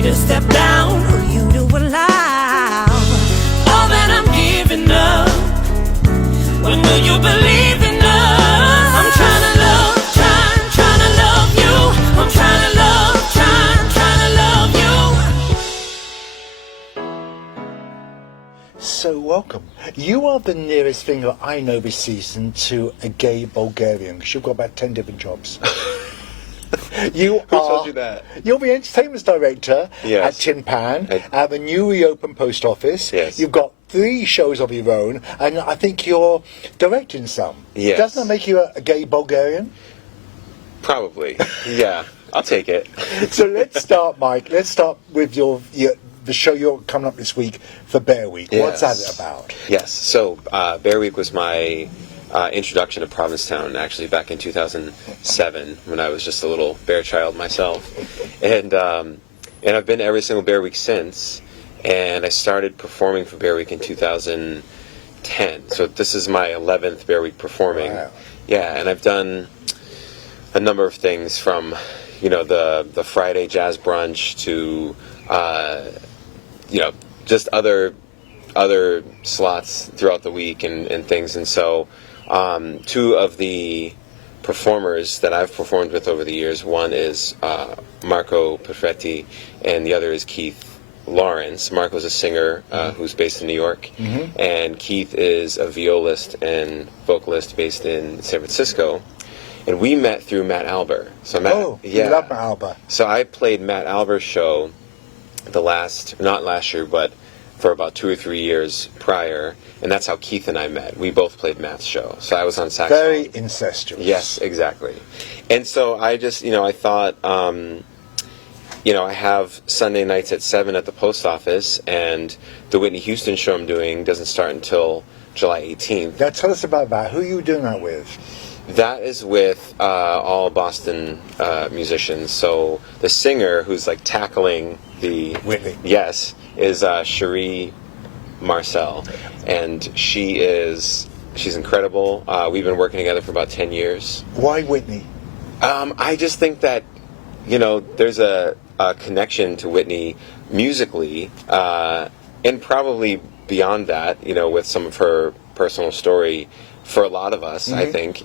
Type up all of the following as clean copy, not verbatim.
me to step down or you to allow all that I'm giving up? When will you believe in us? I'm trying to love, trying to love you. I'm trying to love, trying to love you. So welcome. You are the nearest thing that I know this season to a gay Bulgarian, because you've got about 10 different jobs. Who told you that? You're the entertainment director Yes. at Tin Pan, at the newly opened post office. Yes. You've got 3 shows of your own, and I think you're directing some. Yes. Doesn't that make you a gay Bulgarian? Probably. Yeah. I'll take it. So let's start, Mike. Let's start with the show you're coming up this week for Bear Week. What's Yes. that about? Yes. So Bear Week was my introduction to Provincetown, actually, back in 2007, when I was just a little bear child myself. And I've been to every single Bear Week since. And I started performing for Bear Week in 2010. So this is my 11th Bear Week performing. Wow. Yeah, and I've done a number of things from, the Friday jazz brunch to, just other slots throughout the week and things. And so 2 of the performers that I've performed with over the years, one is Marco Perfetti and the other is Keith Lawrence. Marco's a singer who's based in New York, and Keith is a violist and vocalist based in San Francisco. And we met through Matt Alber. So You love Matt Alber. So I played Matt Alber's show not last year, but for about 2 or 3 years prior, and that's how Keith and I met. We both played Matt's show. So I was on saxophone. Very incestuous. Yes, exactly. And so I just, I thought, I have Sunday nights at 7 at the post office, and the Whitney Houston show I'm doing doesn't start until July 18th. Now tell us about that. Who are you doing that with? That is with all Boston musicians. So the singer who's like tackling the Whitney. Yes, is Cherie Marcel, and she's incredible. We've been working together for about 10 years. Why Whitney? I just think that there's a connection to Whitney musically, and probably beyond that, with some of her personal story for a lot of us, I think.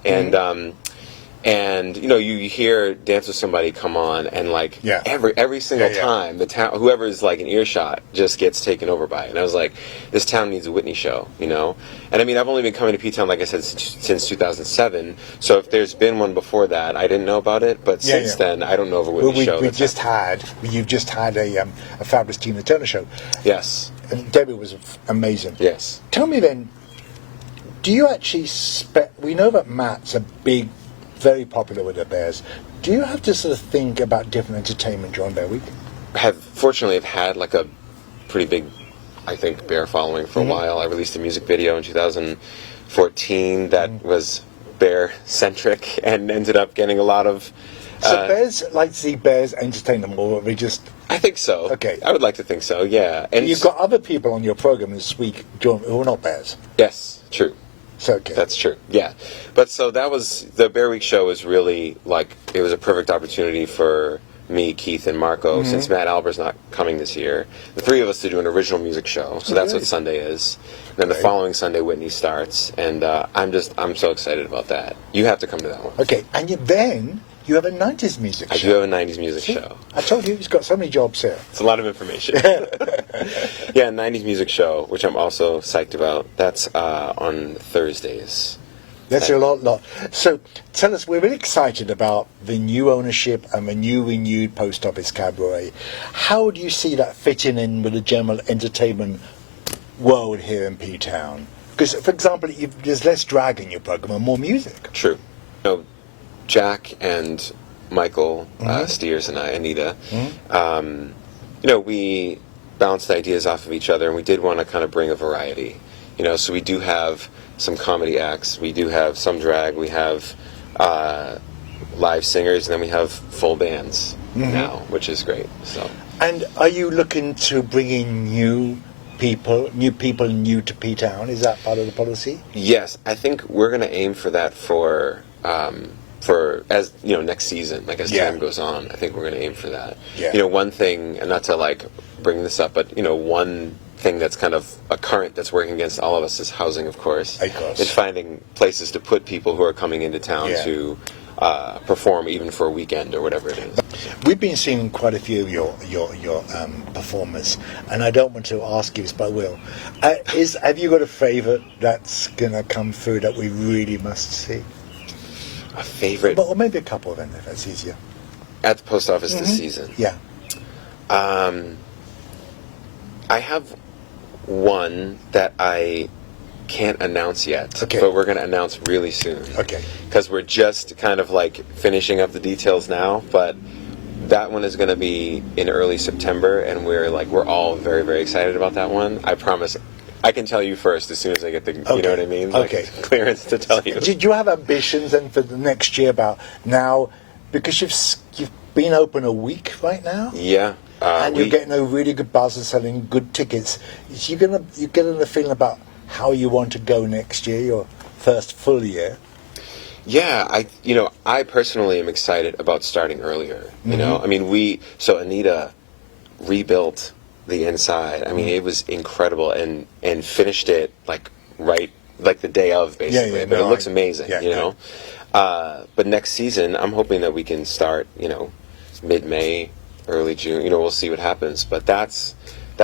And you hear Dance with Somebody come on, and like every single time the town, whoever's like in earshot, just gets taken over by it. And I was like, this town needs a Whitney show, And I mean, I've only been coming to P-Town, like I said, since 2007. So if there's been one before that, I didn't know about it. But since then, I don't know of a Whitney show. You've just had a fabulous Tina Turner show. Yes. And Debbie was amazing. Yes. Tell me then, do you actually we know that Matt's very popular with the Bears. Do you have to sort of think about different entertainment during Bear Week? Fortunately, I've had like a pretty big, I think, Bear following for a while. I released a music video in 2014 that was Bear-centric and ended up getting a lot of... So Bears like to see Bears entertain them, or they just... I think so. Okay. I would like to think so, yeah. And you've got other people on your program this week who are not Bears. Yes, true. So, okay. That's true, yeah. But so that was, the Bear Week show was really, like, it was a perfect opportunity for me, Keith, and Marco, since Matt Albert's not coming this year, the 3 of us to do an original music show. So that's what Sunday is. And then the following Sunday, Whitney starts. And I'm so excited about that. You have to come to that one. Okay, and then you have a 90s music show. I do have a 90s music show. I told you, he's got so many jobs here. It's a lot of information. Yeah, 90s music show, which I'm also psyched about. That's on Thursdays. That's a lot. So tell us, we're really excited about the new ownership and the new renewed post office Cabaret. How do you see that fitting in with the general entertainment world here in P-Town? Because, for example, there's less drag in your program and more music. True. Jack and Michael Steers and I, Anita, we bounced ideas off of each other, and we did want to kind of bring a variety. So we do have some comedy acts, we do have some drag, we have live singers, and then we have full bands now, which is great. So. And are you looking to bring in new people new to P-Town? Is that part of the policy? Yes, I think we're going to aim for that for for as next season, like as Yeah. time goes on, I think we're going to aim for that. Yeah. One thing, and not to like bring this up, but one thing that's kind of a current that's working against all of us is housing, of course. Of course. It's finding places to put people who are coming into town Yeah. to perform, even for a weekend or whatever it is. We've been seeing quite a few of your performers, and I don't want to ask you this, but I will. Have you got a favourite that's gonna come through that we really must see? A favorite Or maybe a couple of them, if that's easier. at the post office Mm-hmm. this season. Yeah. I have one that I can't announce yet, Okay. but we're going to announce really soon. Okay. Because we're just kind of like finishing up the details now, but that one is going to be in early September, and we're all very, very excited about that one. I promise. I can tell you first as soon as I get the, you know what I mean? Like, Okay. clearance to tell you. Did you have ambitions then for the next year about now, because you've been open a week right now? Yeah. And you're getting a really good buzz and selling good tickets. You're getting a feeling about how you want to go next year, your first full year. Yeah, I personally am excited about starting earlier. I mean, so Anita rebuilt the inside. I mean, it was incredible, and finished it like the day of, basically. Yeah, but no, it looks amazing, yeah. But next season, I'm hoping that we can start, mid-May, early June. We'll see what happens. But that's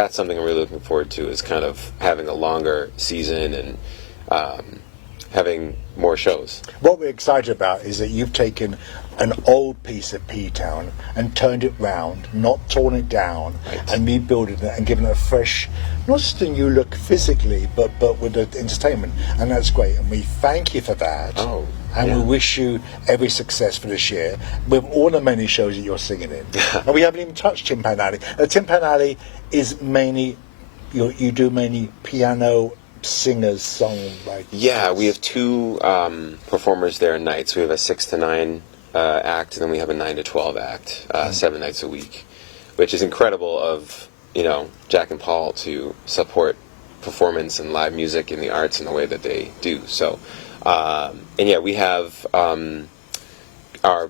something I'm really looking forward to, is kind of having a longer season and having more shows. What we're excited about is that you've taken an old piece of P-Town and turned it round, not torn it down, Right. and rebuilt it and given it a fresh, not just a new look physically, but with the entertainment. And that's great. And we thank you for that. Oh, And yeah. we wish you every success for this year with all the many shows that you're singing in. And we haven't even touched Timpan Alley. Timpan Alley is mainly, you do mainly piano singers, songwriters. Yeah, we have two performers there nights. We have a 6 to 9 act, and then we have a 9 to 12 act, 7 nights a week, which is incredible of, Jack and Paul to support performance and live music in the arts in the way that they do. So, and yeah, we have our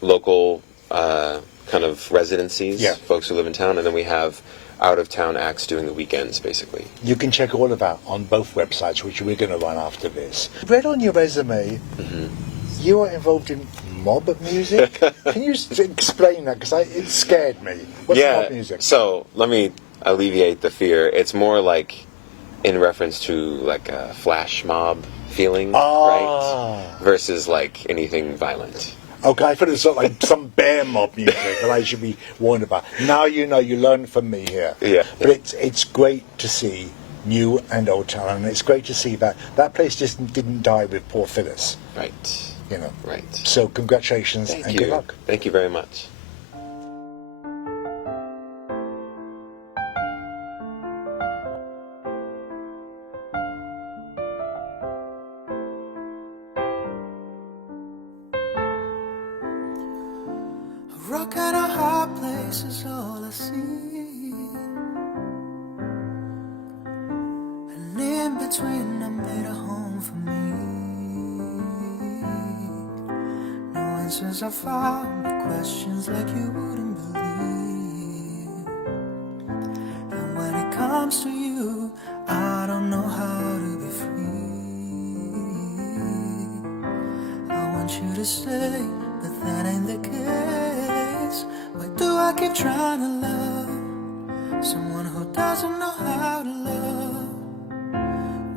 local kind of residencies, Yeah. folks who live in town, and then we have out-of-town acts doing the weekends, basically. You can check all of that on both websites, which we're going to run after this. Read on your resume, you are involved in mob music. Can you explain that? Because it scared me. What's mob music? So let me alleviate the fear. It's more like in reference to like a flash mob feeling, right? Versus like anything violent. Okay, I thought it was sort of like some bear mob music that I should be warned about. Now you know, you learn from me here. Yeah. But it's great to see new and old talent, and it's great to see that place just didn't die with poor Phyllis. Right. Right. So congratulations Thank and you. good luck. Thank you very much. A rock and a hard place is all I see, and in between I made a home for me. No answers I found, but questions like you wouldn't believe. And when it comes to you, I don't know how to be free. I want you to stay, but that ain't the case. Why do I keep trying to love someone who doesn't know how to love?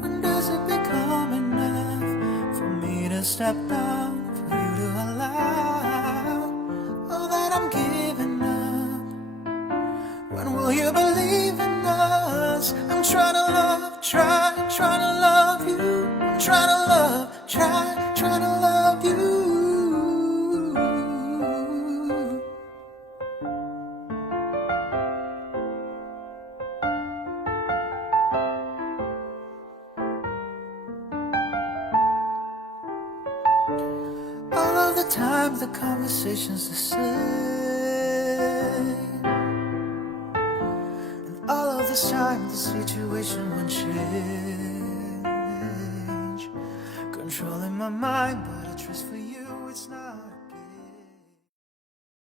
When does it become enough for me to step down, for you to allow all that I'm giving up? When will you believe in us? I'm trying to love, trying to love you. I'm trying to love, trying to love you. All of the time the conversation's the same, and all of this time the situation won't change. Controlling my mind, but I trust for you.